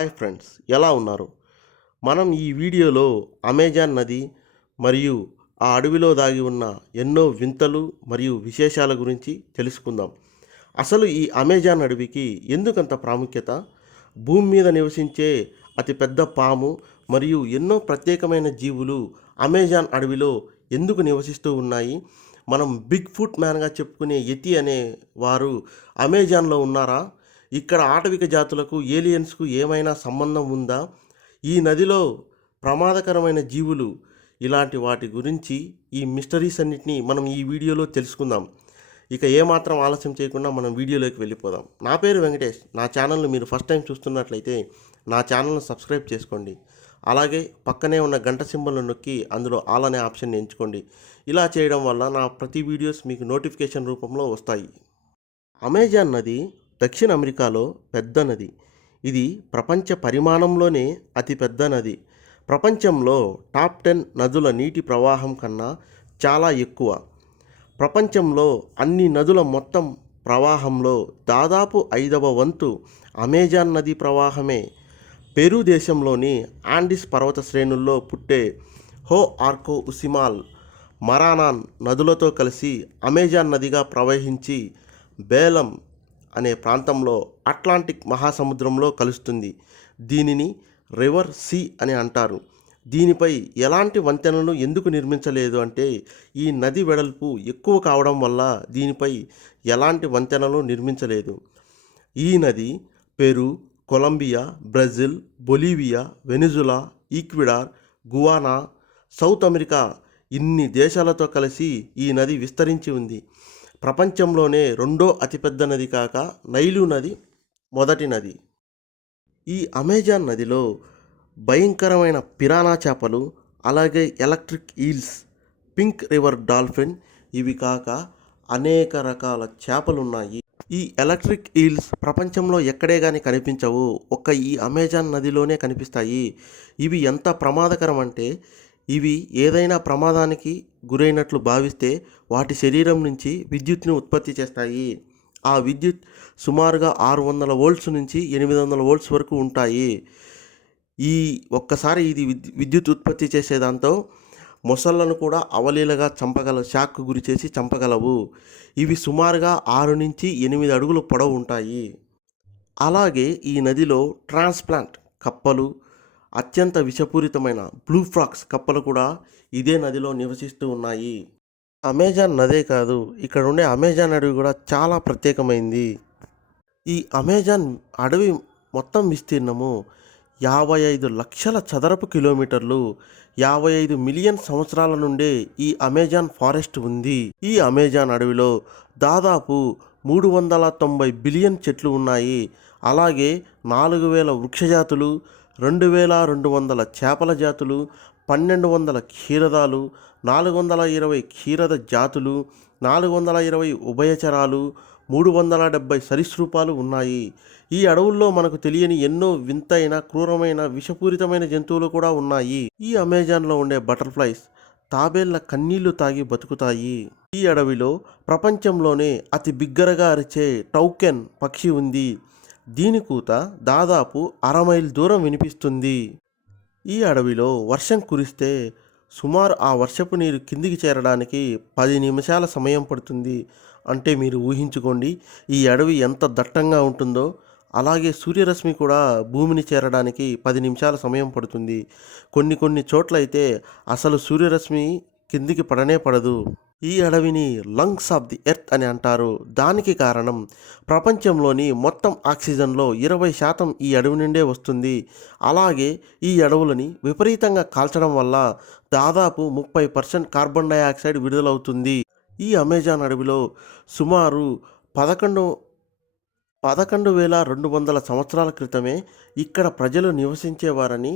Hi friends, ఎలా ఉన్నారు? మనం ఈ వీడియోలో అమెజాన్ నది మరియు ఆ అడవిలో దాగి ఉన్న ఎన్నో వింతలు మరియు విశేషాల గురించి తెలుసుకుందాం. అసలు ఈ అమెజాన్ అడవికి ఎందుకంత ప్రాముఖ్యత? భూమి మీద నివసించే అతిపెద్ద పాము మరియు ఎన్నో ప్రత్యేకమైన జీవులు అమెజాన్ అడవిలో ఎందుకు నివసిస్తూ ఉన్నాయి? మనం బిగ్ ఫుట్ మ్యాన్గా చెప్పుకునే యతి అనే వారు అమెజాన్లో ఉన్నారా? ఇక్కడ ఆటవిక జాతులకు ఏలియన్స్కు ఏమైనా సంబంధం ఉందా? ఈ నదిలో ప్రమాదకరమైన జీవులు ఇలాంటి వాటి గురించి ఈ మిస్టరీస్ అన్నిటినీ మనం ఈ వీడియోలో తెలుసుకుందాం. ఇక ఏమాత్రం ఆలస్యం చేయకుండా మనం వీడియోలోకి వెళ్ళిపోదాం. నా పేరు వెంకటేష్. నా ఛానల్ని మీరు ఫస్ట్ టైం చూస్తున్నట్లయితే నా ఛానల్ని సబ్స్క్రైబ్ చేసుకోండి. అలాగే పక్కనే ఉన్న గంట సింబల్ను నొక్కి అందులో ఆల్ అనే ఆప్షన్ని ఎంచుకోండి. ఇలా చేయడం వల్ల నా ప్రతి వీడియోస్ మీకు నోటిఫికేషన్ రూపంలో వస్తాయి. అమెజాన్ నది దక్షిణ అమెరికాలో పెద్ద నది. ఇది ప్రపంచ పరిమాణంలోనే అతిపెద్ద నది. ప్రపంచంలో టాప్ 10 నదుల నీటి ప్రవాహం కన్నా చాలా ఎక్కువ. ప్రపంచంలో అన్ని నదుల మొత్తం ప్రవాహంలో దాదాపు 5వ వంతు అమెజాన్ నది ప్రవాహమే. పెరు దేశంలోని ఆండిస్ పర్వత శ్రేణుల్లో పుట్టే హో ఆర్కో ఉసిమాల్, మరానాన్ నదులతో కలిసి అమెజాన్ నదిగా ప్రవహించి బేలం అనే ప్రాంతంలో అట్లాంటిక్ మహాసముద్రంలో కలుస్తుంది. దీనిని రివర్ సీ అని అంటారు. దీనిపై ఎలాంటి వంతెనలు ఎందుకు నిర్మించలేదు అంటే ఈ నది వెడల్పు ఎక్కువ కావడం వల్ల దీనిపై ఎలాంటి వంతెనలు నిర్మించలేదు. ఈ నది Peru, Colombia, Brazil, Bolivia, Venezuela, Ecuador, Guyana, South America ఇన్ని దేశాలతో కలిసి ఈ నది విస్తరించి ఉంది. ప్రపంచంలోనే రెండో అతిపెద్ద నది కాక నైలు నది మొదటి నది. ఈ అమెజాన్ నదిలో భయంకరమైన పిరానా చేపలు, అలాగే electric eels, pink river dolphin, ఇవి కాక అనేక రకాల చేపలు ఉన్నాయి. ఈ ఎలక్ట్రిక్ ఈల్స్ ప్రపంచంలో ఎక్కడే కానీ కనిపించవు, ఒక్క ఈ అమెజాన్ నదిలోనే కనిపిస్తాయి. ఇవి ఎంత ప్రమాదకరం అంటే ఇవి ఏదైనా ప్రమాదానికి గురైనట్లు భావిస్తే వాటి శరీరం నుంచి విద్యుత్ని ఉత్పత్తి చేస్తాయి. ఆ విద్యుత్ సుమారుగా 600 వోల్ట్స్ నుంచి 800 వోల్ట్స్ వరకు ఉంటాయి. ఈ ఒక్కసారి ఇది విద్యుత్ ఉత్పత్తి చేసేదాంతో మొసళ్ళను కూడా అవలీలగా షాక్కు గురి చేసి చంపగలవు. ఇవి సుమారుగా 6 నుంచి 8 అడుగుల పొడవు ఉంటాయి. అలాగే ఈ నదిలో ట్రాన్స్ప్లాంట్ కప్పలు, అత్యంత విషపూరితమైన బ్లూ ఫ్రాక్స్ కప్పలు కూడా ఇదే నదిలో నివసిస్తూ ఉన్నాయి. అమెజాన్ నదే కాదు, ఇక్కడ ఉండే అమెజాన్ అడవి కూడా చాలా ప్రత్యేకమైంది. ఈ అమెజాన్ అడవి మొత్తం విస్తీర్ణము 55 లక్షల చదరపు కిలోమీటర్లు. 55 మిలియన్ సంవత్సరాల నుండే ఈ అమెజాన్ ఫారెస్ట్ ఉంది. ఈ అమెజాన్ అడవిలో దాదాపు 390 బిలియన్ చెట్లు ఉన్నాయి. అలాగే 4000 వృక్షజాతులు, 2200 చేపల జాతులు, 1200 క్షీరదాలు, 420 క్షీరద జాతులు, 420 ఉభయచరాలు, 370 సరీసృపాలు ఉన్నాయి. ఈ అడవుల్లో మనకు తెలియని ఎన్నో వింతైన, క్రూరమైన, విషపూరితమైన జంతువులు కూడా ఉన్నాయి. ఈ అమెజాన్లో ఉండే బటర్ఫ్లైస్ తాబేళ్ల కన్నీళ్లు తాగి బతుకుతాయి. ఈ అడవిలో ప్రపంచంలోనే అతి బిగ్గరగా అరిచే టౌకెన్ పక్షి ఉంది. దీని కూత దాదాపు 1/2 మైల్ దూరం వినిపిస్తుంది. ఈ అడవిలో వర్షం కురిస్తే సుమారు ఆ వర్షపు నీరు కిందికి చేరడానికి 10 నిమిషాల సమయం పడుతుంది. అంటే మీరు ఊహించుకోండి ఈ అడవి ఎంత దట్టంగా ఉంటుందో. అలాగే సూర్యరశ్మి కూడా భూమిని చేరడానికి 10 నిమిషాల సమయం పడుతుంది. కొన్ని చోట్లయితే అసలు సూర్యరశ్మి కిందికి పడనే పడదు. ఈ అడవిని లంగ్స్ ఆఫ్ ది ఎర్త్ అని అంటారు. దానికి కారణం ప్రపంచంలోని మొత్తం ఆక్సిజన్లో 20% ఈ అడవి నుండే వస్తుంది. అలాగే ఈ అడవులని విపరీతంగా కాల్చడం వల్ల దాదాపు 30% కార్బన్ డైఆక్సైడ్ విడుదలవుతుంది. ఈ అమెజాన్ అడవిలో సుమారు 11,200 సంవత్సరాల క్రితమే ఇక్కడ ప్రజలు నివసించేవారని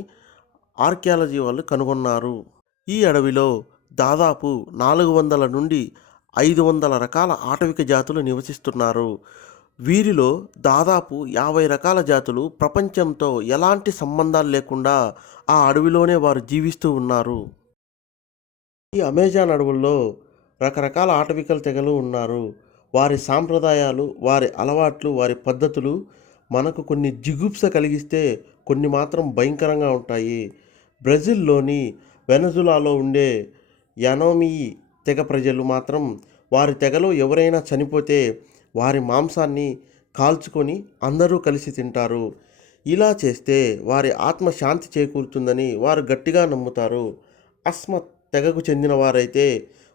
ఆర్కియాలజీ వాళ్ళు కనుగొన్నారు. ఈ అడవిలో దాదాపు 400 నుండి 500 రకాల ఆటవిక జాతులు నివసిస్తున్నారు. వీరిలో దాదాపు 50 రకాల జాతులు ప్రపంచంతో ఎలాంటి సంబంధాలు లేకుండా ఆ అడవిలోనే వారు జీవిస్తూ ఉన్నారు. ఈ అమెజాన్ అడవుల్లో రకరకాల ఆటవికల తెగలు ఉన్నారు. వారి సాంప్రదాయాలు, వారి అలవాట్లు, వారి పద్ధతులు మనకు కొన్ని జిగుప్స కలిగిస్తే కొన్ని మాత్రం భయంకరంగా ఉంటాయి. బ్రెజిల్‌లోని వెనజులాలో ఉండే యానోమి తెగ ప్రజలు మాత్రం వారి తెగలో ఎవరైనా చనిపోతే వారి మాంసాన్ని కాల్చుకొని అందరూ కలిసి తింటారు. ఇలా చేస్తే వారి ఆత్మ శాంతి చేకూరుతుందని వారు గట్టిగా నమ్ముతారు. అస్మత్ తెగకు చెందిన వారైతే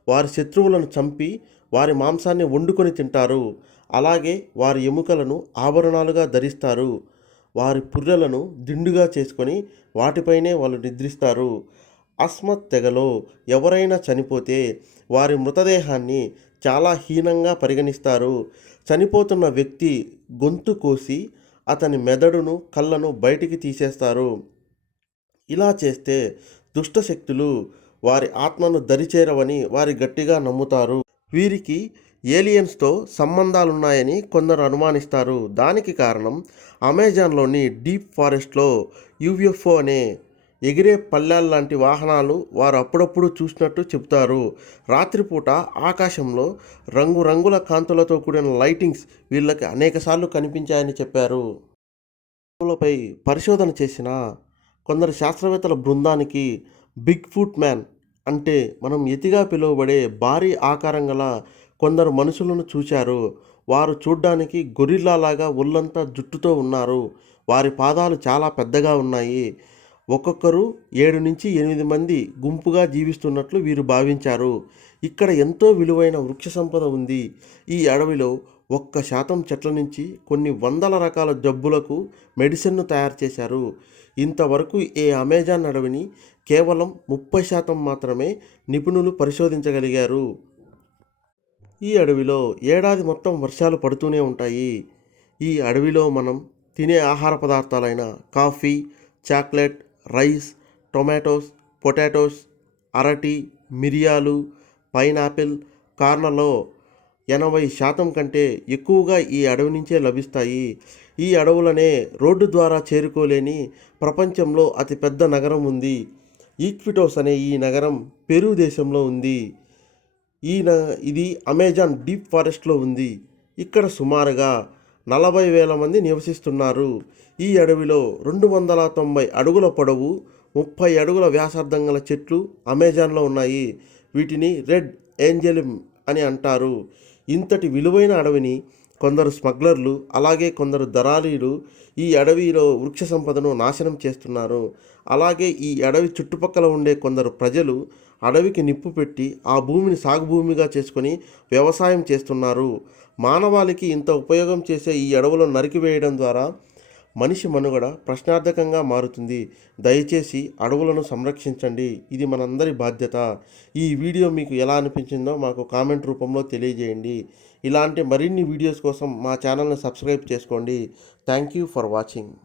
వారి శత్రువులను చంపి వారి మాంసాన్ని వండుకొని తింటారు. అలాగే వారి ఎముకలను ఆభరణాలుగా ధరిస్తారు. వారి పుర్రెలను దిండుగా చేసుకొని వాటిపైనే వాళ్ళు నిద్రిస్తారు. అస్మత్ తెగలో ఎవరైనా చనిపోతే వారి మృతదేహాన్ని చాలా హీనంగా పరిగణిస్తారు. చనిపోతున్న వ్యక్తి గొంతు కోసి అతని మెదడును కళ్ళను బయటికి తీసేస్తారు. ఇలా చేస్తే దుష్టశక్తులు వారి ఆత్మను దరిచేరవని వారి గట్టిగా నమ్ముతారు. వీరికి ఏలియన్స్తో సంబంధాలున్నాయని కొందరు అనుమానిస్తారు. దానికి కారణం అమెజాన్లోని డీప్ ఫారెస్ట్లో యూఎఫ్ఓ అనే ఎగిరే పళ్ళాల్లాంటి వాహనాలు వారు అప్పుడప్పుడు చూసినట్టు చెబుతారు. రాత్రిపూట ఆకాశంలో రంగురంగుల కాంతులతో కూడిన లైటింగ్స్ వీళ్ళకి అనేకసార్లు కనిపించాయని చెప్పారు. పై పరిశోధన చేసిన కొందరు శాస్త్రవేత్తల బృందానికి బిగ్ ఫుట్ మ్యాన్ అంటే మనం ఎతిగా పిలువబడే భారీ ఆకారం గల కొందరు మనుషులను చూశారు. వారు చూడ్డానికి గొరిల్లాలాగా ఒళ్ళంతా జుట్టుతో ఉన్నారు. వారి పాదాలు చాలా పెద్దగా ఉన్నాయి. ఒక్కొక్కరు 7 నుంచి 8 మంది గుంపుగా జీవిస్తున్నట్లు వీరు భావించారు. ఇక్కడ ఎంతో విలువైన వృక్ష సంపద ఉంది. ఈ అడవిలో 1% చెట్ల నుంచి కొన్ని వందల రకాల జబ్బులకు మెడిసిన్ను తయారు చేశారు. ఇంతవరకు ఈ అమెజాన్ అడవిని కేవలం 30% మాత్రమే నిపుణులు పరిశోధించగలిగారు. ఈ అడవిలో ఏడాది మొత్తం వర్షాలు పడుతూనే ఉంటాయి. ఈ అడవిలో మనం తినే ఆహార పదార్థాలైన coffee, chocolate, rice, tomatoes, potatoes, అరటి, మిరియాలు, పైనాపిల్, కార్న్లో 80% కంటే ఎక్కువగా ఈ అడవి నుంచే లభిస్తాయి. ఈ అడవులనే రోడ్డు ద్వారా చేరుకోలేని ప్రపంచంలో అతిపెద్ద నగరం ఉంది. ఈక్విటోస్ అనే ఈ నగరం పెరూ దేశంలో ఉంది. ఇది అమెజాన్ డీప్ ఫారెస్ట్లో ఉంది. ఇక్కడ సుమారుగా 40,000 మంది నివసిస్తున్నారు. ఈ అడవిలో 290 అడుగుల పొడవు, 30 అడుగుల వ్యాసార్థం గల చెట్లు అమెజాన్లో ఉన్నాయి. వీటిని రెడ్ ఏంజెలిమ్ అని అంటారు. ఇంతటి విలువైన అడవిని కొందరు స్మగ్లర్లు అలాగే కొందరు దళారీలు ఈ అడవిలో వృక్ష సంపదను నాశనం చేస్తున్నారు. అలాగే ఈ అడవి చుట్టుపక్కల ఉండే కొందరు ప్రజలు అడవికి నిప్పు పెట్టి ఆ భూమిని సాగు భూమిగా చేసుకొని వ్యవసాయం చేస్తున్నారు. మానవాళికి ఇంత ఉపయోగం చేసే ఈ అడవులను నరికివేయడం ద్వారా మనిషి మనుగడ ప్రశ్నార్థకంగా మారుతుంది. దయచేసి అడవులను సంరక్షించండి. ఇది మనందరి బాధ్యత. ఈ వీడియో మీకు ఎలా అనిపించిందో మాకు కామెంట్ రూపంలో తెలియజేయండి. ఇలాంటి మరిన్ని వీడియోస్ కోసం మా ఛానల్ని సబ్స్క్రైబ్ చేసుకోండి. Thank you for watching.